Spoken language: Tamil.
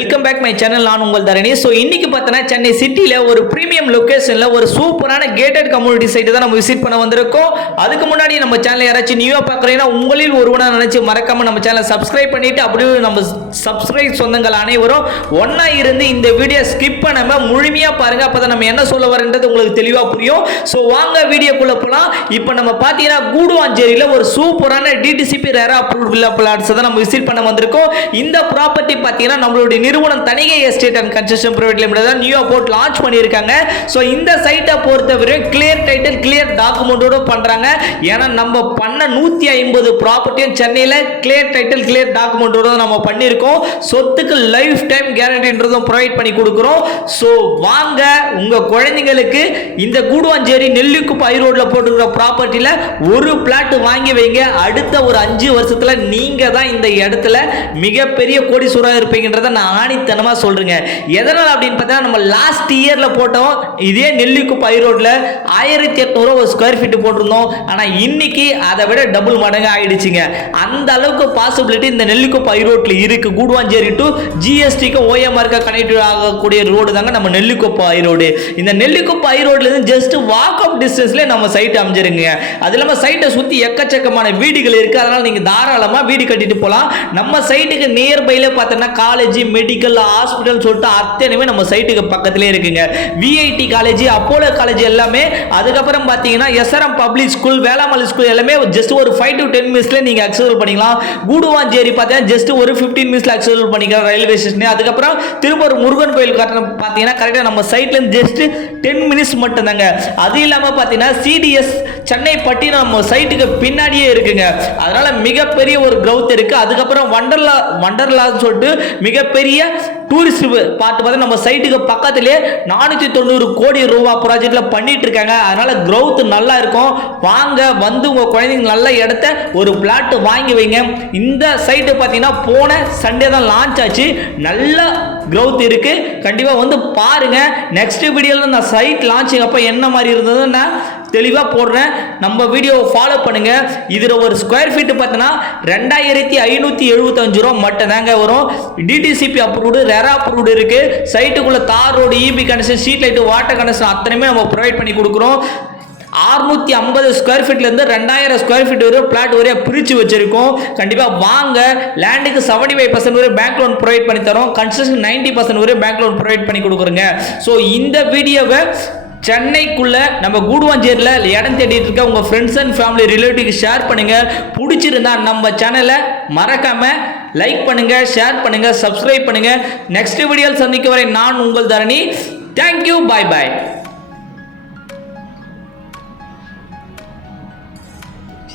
Welcome back my channel. நான் உங்கள் தரணி. ஸோ இன்னைக்கு பார்த்தோன்னா சென்னை சிட்டியில் ஒரு ப்ரீமியம் லொக்கேஷனில் ஒரு சூப்பரான கேட்டட் கம்யூனிட்டி சைட்டு தான் நம்ம விசிட் பண்ண வந்திருக்கோம். அதுக்கு முன்னாடி நம்ம சேனல் யாராச்சும் நியூவாக பார்க்குறீங்கன்னா உங்களில் ஒருவனாக நினச்சி மறக்காமல் நம்ம சேனலை சப்ஸ்கிரைப் பண்ணிட்டு அப்படியே நம்ம சப்ஸ்கிரைப் சொந்தங்கள் அனைவரும் ஒன்றா இருந்து இந்த வீடியோ ஸ்கிப் பண்ணாமல் முழுமையாக பாருங்கள். அப்போ தான் நம்ம என்ன சொல்ல வரன்றது உங்களுக்கு தெளிவாக புரியும். ஸோ வாங்க வீடியோக்குள்ளே போகலாம். இப்போ நம்ம பார்த்தீங்கன்னா கூடுவாஞ்சேரியில் ஒரு சூப்பரான டிடிசிபி ரேரா அப்ரூவ்ட் வில்லா பிளாட்ஸ் தான் நம்ம விசிட் பண்ண வந்திருக்கோம். இந்த ப்ராப்பர்ட்டி பார்த்தீங்கன்னா நம்மளுடைய நிறுவனம் Thanigai estate and construction private limited தான் நியூ போர்ட் லான்ச் பண்ணியிருக்காங்க. ஸோ இந்த சைட்டை பொறுத்தவரை கிளியர் டைட்டில் கிளியர் டாக்குமெண்டோட பண்றாங்க. ஏன்னா நம்ம பண்ண 150 ப்ராப்பர்ட்டியும் சென்னையில் கிளியர் டைட்டில் கிளியர் டாக்குமெண்டோட நம்ம பண்ணியிருக்கோம். சொத்துக்கு லைஃப் டைம் கேரண்டின்றதும் ப்ரொவைட் பண்ணி கொடுக்குறோம். ஸோ வாங்க உங்க குழந்தைங்களுக்கு இந்த கூடுவாஞ்சேரி நெல்லிக்குப்பம் ஹை ரோட்ல போட்டுக்கிற ப்ராப்பர்ட்டியில் ஒரு பிளாட் வாங்கி வைங்க. அடுத்த ஒரு 5 வருஷத்துல நீங்க தான் இந்த இடத்துல மிகப்பெரிய கோடீஸ்வரர் இருப்பீங்கன்றத நான் ஆணித்தனமா சொல்றேங்க. எதனால அப்படின்னு பார்த்தா நம்ம லாஸ்ட் இயர்ல போட்டோம் இதே நெல்லிக்குப்பம் ஹை ரோட்ல 1800 ஒரு ஸ்கொயர் ஃபீட் போட்டிருந்தோம். ஆனா இன்னைக்கு அதை விட டபுள் மடங்கு ஆயிடுச்சுங்க. அந்த அளவுக்கு பாசிபிலிட்டி இந்த நெல்லிக்குப்பம் ஹை ரோட்ல இருக்கு. கூடுவாஞ்சேரி டு ஜிஎஸ்டிக்கு ஓஎம்ஆருக்கு கனெக்ட் ஆகக்கூடிய ரோடு தாங்க நம்ம நெல்லிக்குப்பம் ஹை ரோடு. இந்த நெல்லிக்குப்பம் ஹை ரோட்ல இருந்து ஜஸ்ட் வாக் அப் டிஸ்டன்ஸ்ல நம்ம சைட் அமைஞ்சிருங்க. அது இல்லாம சைட்டை சுத்தி எக்கச்சக்கமான வீடுகள் இருக்கு. அதனால நீங்க தாராளமா வீடு கட்டிட்டு போலாம். நம்ம சைட்டுக்கு நியர்பைல பார்த்தோம்னா காலேஜ் மெடிக்கல் ஹாஸ்பிட்டல் சொல்லிட்டு அத்தனையுமே நம்ம சைட்டுக்கு பக்கத்திலே இருக்குங்க. விஐடி காலேஜ் அப்போலோ காலேஜ் எல்லாமே, அதுக்கப்புறம் பார்த்தீங்கன்னா எஸ்ஆர்எம் பப்ளிக் ஸ்கூல் வேளாமல்லி ஸ்கூல் எல்லாமே ஜஸ்ட் ஒரு 5 to 10 மினிட்ஸ்ல நீங்க அக்சஸ் பண்ணிக்கலாம். கூடுவாஞ்சேரி பார்த்தீங்கன்னா ஜஸ்ட் ஒரு 15 மினிட்ஸ்ல அக்சஸ் பண்ணிக்கலாம் ரயில்வே ஸ்டேஷன். அதுக்கப்புறம் திருப்பூர் முருகன் கோயில் பார்த்தீங்கன்னா கரெக்டாக நம்ம சைட்ல இருந்து ஜஸ்ட் 10 மினிட்ஸ் மட்டும் தாங்க. அது இல்லாமல் பார்த்தீங்கன்னா சிடிஎஸ் சென்னை பட்டினம் நம்ம சைட்டுக்கு பின்னாடியே இருக்குங்க. அதனால மிகப்பெரிய ஒரு growth இருக்கு. அதுக்கப்புறம் வண்டர்லா சொல்லிட்டு மிகப்பெரிய டூரிஸ்ட் பார்ட் பார்த்து நம்ம சைட்டுக்கு பக்கத்திலே 490 கோடி ரூபாய் ப்ராஜெக்ட்ல பண்ணிட்டு இருக்காங்க. அதனால growth நல்லா இருக்கும். வாங்க வந்து உங்க குழந்தைங்க நல்ல இடத்த ஒரு பிளாட் வாங்கி வைங்க. இந்த சைட்டு பார்த்தீங்கன்னா போன சண்டே தான் லான்ச் ஆச்சு. நல்ல growth இருக்கு. கண்டிப்பா வந்து பாருங்க. நெக்ஸ்ட் வீடியோல நான் சைட் லான்ச்சிங் அப்ப என்ன மாதிரி இருந்ததுன்னா தெளிவா போடுறேன். நம்ம வீடியோவை ஃபாலோ பண்ணுங்க. இதுல ஒரு ஸ்கொயர் ஃபீட் பார்த்தீங்கன்னா 2575 ரூபா மட்டும் தாங்க வரும். டிடிசிபி அப்ரூவ்டு ரெரா அப்ரூவ்டு இருக்கு. சைட்டுக்குள்ள தார் road EB connection street light water connection அத்தனையுமே நம்ம ப்ரொவைட் பண்ணி கொடுக்குறோம். 650 ஸ்கொயர் ஃபீட்ல இருந்து 2000 ஸ்கொயர் ஃபீட் வரை பிளாட் வரையா பிரிச்சு வச்சிருக்கோம். கண்டிப்பா வாங்க. லேண்டுக்கு 75% வரை பேங்க் லோன் ப்ரொவைட் பண்ணி தரோம். கன்ஸ்ட்ரக்ஷன் 90% வரை பேங்க் லோன் ப்ரொவைட் பண்ணி கொடுக்குறோங்க. ஸோ இந்த வீடியோவை சென்னைக்குள்ள நம்ம கூடுவாஞ்சேரியில் இடம் தேடிட்டு இருக்க உங்க ஃப்ரெண்ட்ஸ் அண்ட் ஃபேமிலி ரிலேட்டிவ்க்கு ஷேர் பண்ணுங்க. பிடிச்சிருந்தா நம்ம சேனலை மறக்காம லைக் பண்ணுங்க, ஷேர் பண்ணுங்க, சப்ஸ்கிரைப் பண்ணுங்க. நெக்ஸ்ட் வீடியோவில் சந்திக்க வரை நான் உங்கள் தரணி. தேங்க்யூ, பாய் பாய்.